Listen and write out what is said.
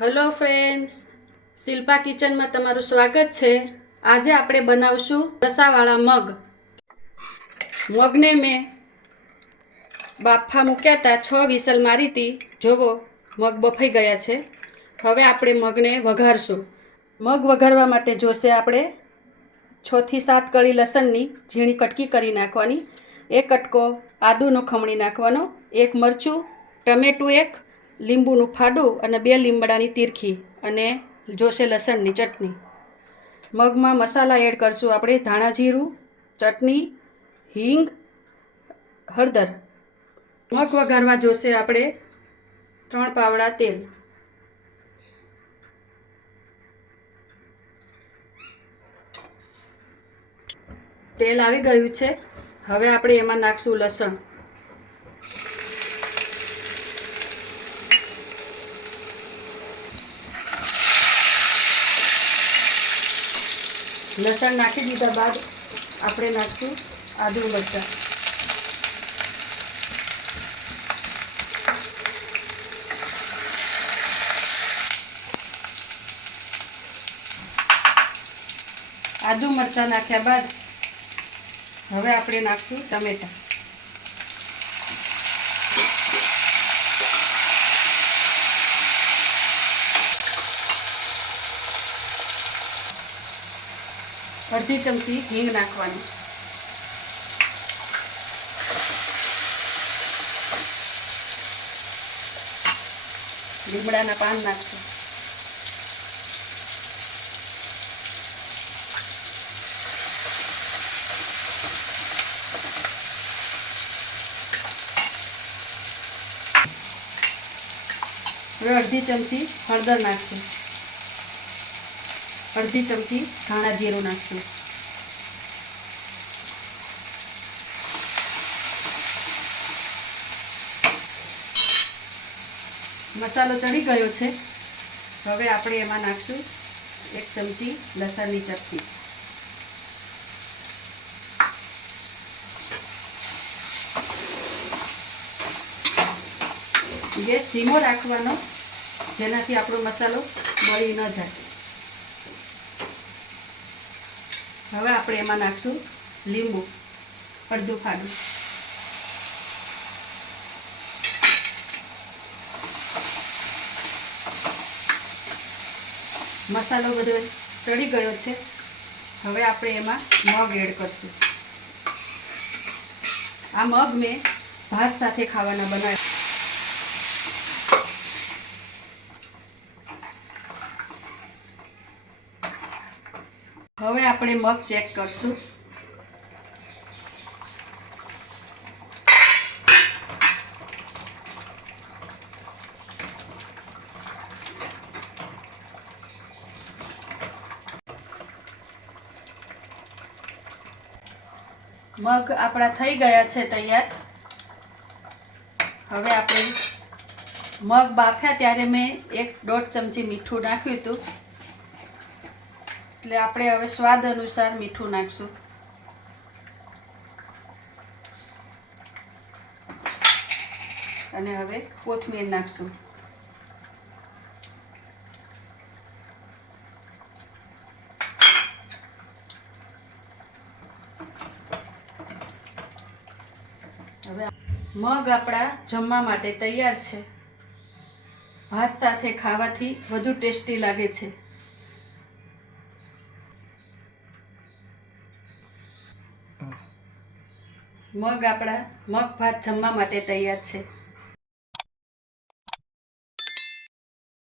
Hello friends Shilpa કિચનમાં તમારું સ્વાગત છે. આજે આપણે બનાવશું રસાવાળા મગ. મગને મેં બાફા મૂક્યા હતા છ વિસલ મારી હતી જોવો, મગ બફાઈ ગયા છે. હવે આપણે મગને વઘારશું. મગ વઘારવા માટે જોશે આપણે છથી સાત કળી લસણની ઝીણી કટકી કરી નાખવાની, એક કટકો આદુનો ખમણી નાખવાનો, એક મરચું, ટમેટું એક લીંબુનું ફાડું અને બે લીમડાની તીરખી અને જોશે લસણની ચટણી. મગમાં મસાલા એડ કરશું આપણે ધાણા જીરું, ચટણી, હિંગ, હળદર. મગ વઘારવા જોશે આપણે ત્રણ પાવડા તેલ. તેલ આવી ગયું છે. હવે આપણે એમાં નાખશું લસણ. લસણ નાખી દીધા બાદ આપણે નાખશું આદુ મરચાં આદુ મરચાં નાખ્યા બાદ હવે આપણે નાખશું ટમેટા. અડધી ચમચી હિંગ નાખવાની. લીમડાના પાન નાખશું. હવે અડધી ચમચી હળદર નાખશું. અડધી ચમચી ધાણા જીરું નાખશું. મસાલો ચડી ગયો છે. હવે આપણે એમાં નાખશું એક ચમચી લસણની ચટણી. ગેસ ધીમો રાખવાનો જેનાથી આપણો મસાલો બળી ન જાય. હવે આપણે એમાં નાખશું લીંબુ, અડધું ખાડું. મસાલો બધો ચડી ગયો છે. હવે આપણે એમાં મગ એડ કરશું. આ મગ મેં ભાત સાથે ખાવાના બનાવ્યા. હવે આપણે મગ ચેક કરશું. મગ આપણા થઈ ગયા છે તૈયાર. હવે આપણે મગ બાફ્યા ત્યારે મેં એક દોઢ ચમચી મીઠું નાખ્યું હતું. એટલે આપણે હવે સ્વાદ અનુસાર મીઠું નાખશું. અને હવે કોથમીર નાખશું. હવે મગ આપણા જમવા માટે તૈયાર છે. ભાત સાથે ખાવાથી વધુ ટેસ્ટી લાગે છે. મગ આપણા મગ ભાત જમવા માટે તૈયાર છે.